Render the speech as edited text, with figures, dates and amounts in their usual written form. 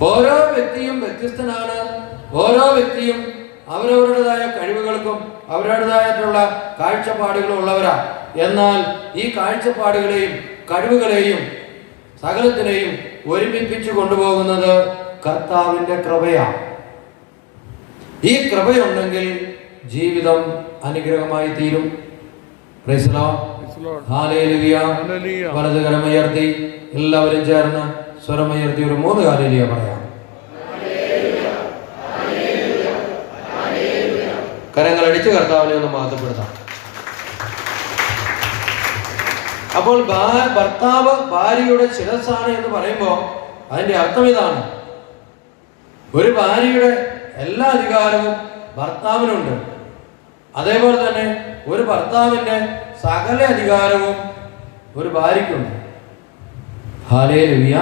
ഓരോ വ്യക്തിയും വ്യത്യസ്തനാണ്. ഓരോ വ്യക്തിയും അവരവരുടേതായ കഴിവുകൾക്കും അവരുടേതായിട്ടുള്ള കാഴ്ചപ്പാടുകളും ഉള്ളവരാ. എന്നാൽ ഈ കാഴ്ചപ്പാടുകളെയും കഴിവുകളെയും സകലത്തിനെയും ഒരുമിപ്പിച്ചു കൊണ്ടുപോകുന്നത് കർത്താവിന്റെ കൃപയാണ്. ഈ കൃപയുണ്ടെങ്കിൽ ജീവിതം അനുഗ്രഹമായി തീരും. Praise the Lord. ഹല്ലേലൂയ. വലത് കരമുയർത്തി എല്ലാവരും ചേർന്ന് സ്വരമുയർത്തി ഒരു 3 ഹല്ലേലൂയ പറയാം. കരങ്ങൾ അടിച്ച് കർത്താവിനെ ഒന്ന് മഹത്വപ്പെടുത്താം. അപ്പോൾ ഭർത്താവ് ഭാര്യയുടെ ശിരസ്സാണ് എന്ന് പറയുമ്പോൾ അതിന്റെ അർത്ഥം ഇതാണ്: ഒരു ഭാര്യയുടെ എല്ലാ അധികാരവും ഭർത്താവിനുണ്ട്. അതേപോലെ തന്നെ ഒരു ഭർത്താവിന്റെ സകല അധികാരവും ഒരു ഭാര്യയ്ക്കുണ്ട്. ഹല്ലേലൂയ.